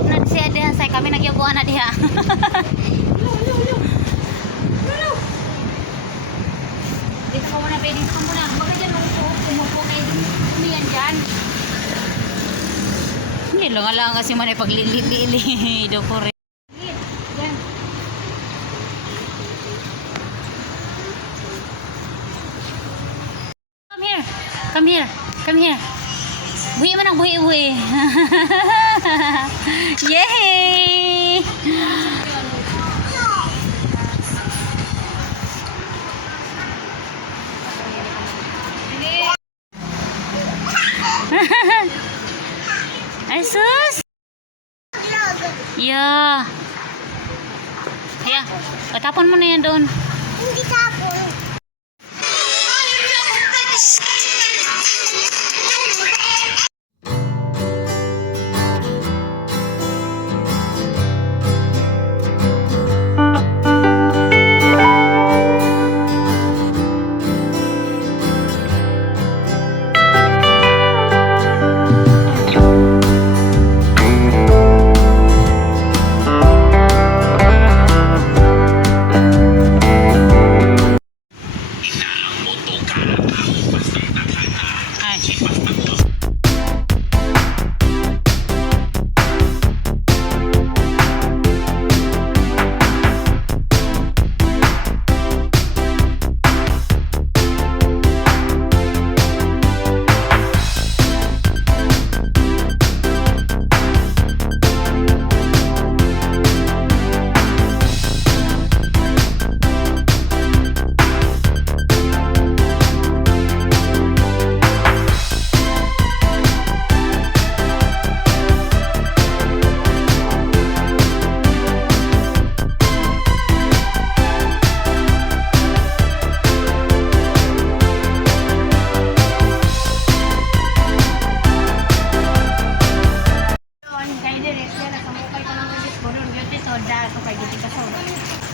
Nag-usap na siya diha say kami nagyabuan na diha. Dito ka muna, pwede dito ka muna. Baka dyan umupo kayo. Umiyan dyan. Hindi lang kasi man ay paglili-lili. Doko rin. Yan. Come here. Come here. Come here. Buhi man ang buhi-buhi. Yay! Ay sus! Yeah. Kaya, patapon mo na yan doon. Hindi tapon.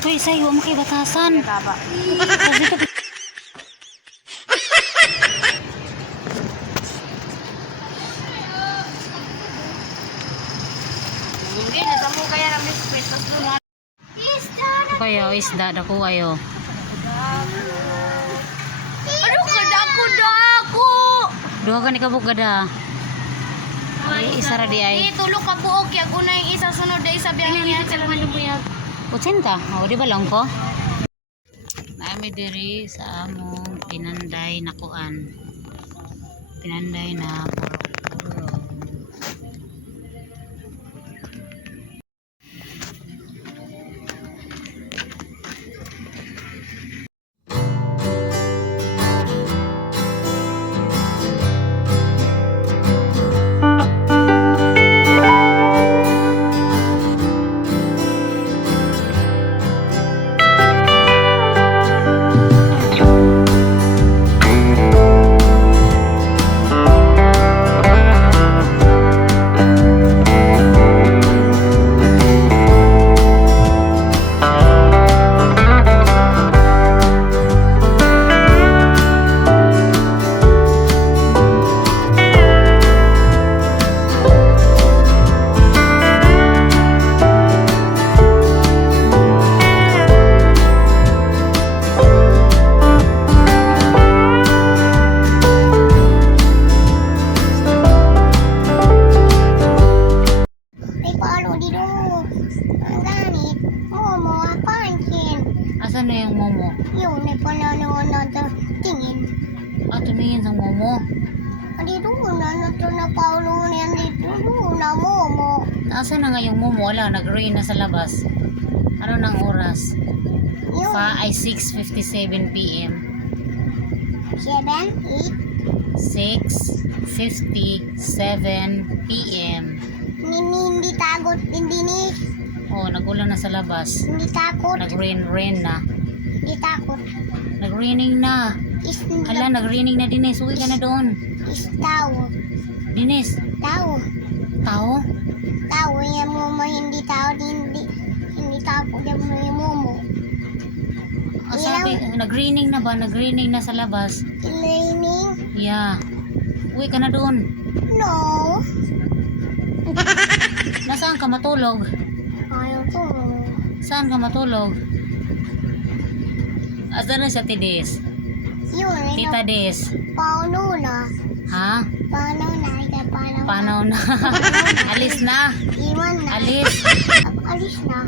Uy, sayo mo kay batasan. Hindi, nasamo kaya ng biskwit. Tapos doon, isda na. Kayo, isda dako kayo. Ano ka, dako? Duha ka ni kabuk gada. Ay, isa ra di ay. Tulog ka buok. Kaya kung na yung isa sunod na isa biyang yan. Sa naman lumuyag. 80. O, di ba lang ko? Naami diri sa among pinanday na kuan. Pinanday na puro. Asan na yung momo? Yung napanonood na tingin. Tumingin sa momo. Dito na ito na paulo na yan dito. Na momo. Asan na nga yung momo? Wala, nag-rain na sa labas. Ano nang oras? Yung 6:57 p.m. 7, 8. 6:57 p.m. Hindi tagot. Hindi ni. Oh, nagulan na sa labas. Hindi takot. Nag-rain na. Hindi takot. Nag-raining na. Hala, nag-raining na Dines. Uwi ka na doon. Is tao. Dines, Tao. tao? Tao. Yung momo hindi tao. Hindi takot yung momo. Sabi, nag-raining na ba? Nag-raining na sa labas. Raining? Yeah. Uwi ka na doon. No. Nasaan ka matulog? Ayaw ko. Saan ka matulog? Asan na siya, Tidis? Yun, Tita Des. paano na? Ha? Paano na? Ika, Paano na? Alis na. Iwan na. Alis. Alis na.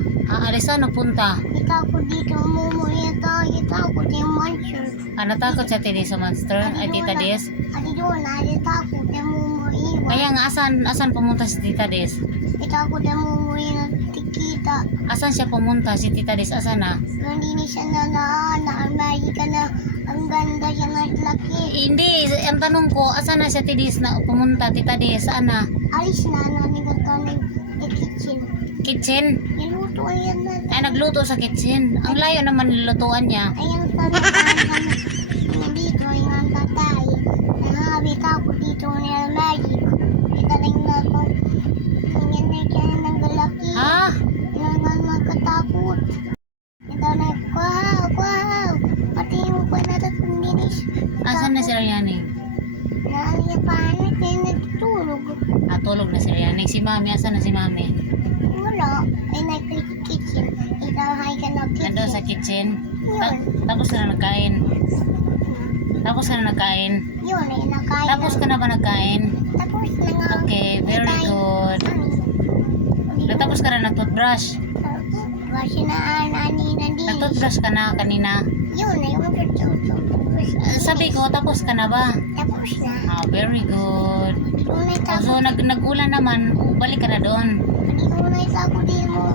Alis na, napunta. Ikaw ko dito mumuya tayo. Ikaw ko din monster. Natakot siya, Tidis, sa monster? Ay, Tita Des? Adi doon na. Ikaw ko din mumuiwan. Kaya nga, asan pumunta si Tita Des? Ikaw ko din mumuya na tikita. Asan siya pumunta? Si Tita Des, asan na? Hindi ni siya na Amerika na ang ganda siya na laki. Hindi, ang tanong ko, asan na siya, Tidis, na pumunta? Tita Des, saan na? Alis na nanigat kami sa kitchen. Kitchen? Niluto yan na. Ay, nagluto sa kitchen. Ang layo naman nilutuan niya. Ayan sa nakaan dito yung tatay. Nahabit ako dito ni Magic. Italing na ako. Ganyan na siya ng galaki. Ha? Yan nga magkatakot. Ito na, kwaw. Pati yung panatapong dinis. Asan na si Ariane? Naliyapanan kaya nagtulog. Tulog na si Ariane. Si Mami, asan na si Mami? Wala. Ay nag-kitchen. Ikaw hay ka na kitchen. Nandun sa kitchen. Yun. Tapos ka na nagkain. Tapos ka na nagkain. Yun ay nakain. Tapos ka na ba nagkain? Tapos na nga. Okay, very good. Natapos ka na nag-toothbrush. Kasi na nani nandi. Nag-toothbrush ka na kanina. Yun ay yung Sabi ko, tapos ka na ba? Tapos na. Very good. Yun ay tapos. So, nag-ulan naman, balik ka na doon. Yun ay tapos din mo.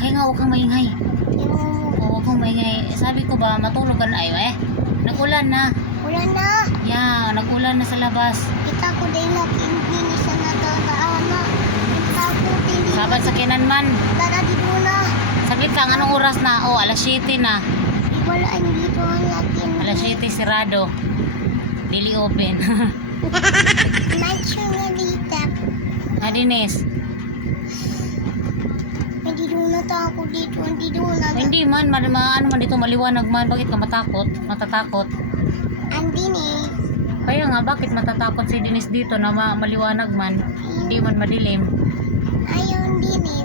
Kaya nga, huwag kang maingay. Yung Huwag kang maingay. Sabi ko ba, matulog ka na ayo eh. Nag-ulan na. wala na. Yeah, nag-ulan na sa labas. Kita ko din na kinini sa natataana. Kita ko din. Sabat sa kinanman. Tara dito na. Saglit lang, anong oras na? Oh, alas 7 na. Wala ang dito ang lakin. Alas 7, sirado. Dili open. Mansion nga dito. Adines. Hindi doon na ako dito. Hindi doon na. Hindi man, ano man dito, maliwanag man. Bakit ka matakot? Matatakot? Andi ni. Kaya nga, bakit matatakot si Denise dito na maliwanag man? Hindi man madilim. Ayaw hindi ni.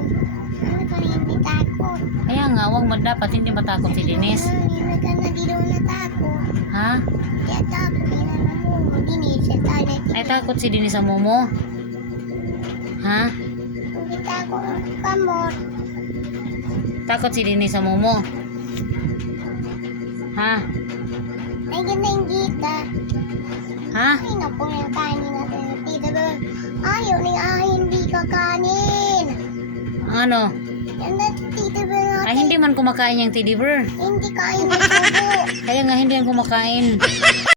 Ano ka hindi takot? Kaya nga, wag dapat hindi matakot si Denise. Hindi ka na dito na takot. Ha? Kaya takot din na mo. Hindi sa talit. Ay takot si Denise sa Momo? Ha? Hindi takot. Kamot. Takot si Denise sa Momo? Ha? Ay ganang gita. Ha? Ay naku yung kanin natin. Tita ba? Ayaw ni hindi ka kanin. Ano? Yan na tita ba natin? Ay hindi man kumakain yung teddy bear. Hindi kain ng subo. Kaya nga hindi yan kumakain.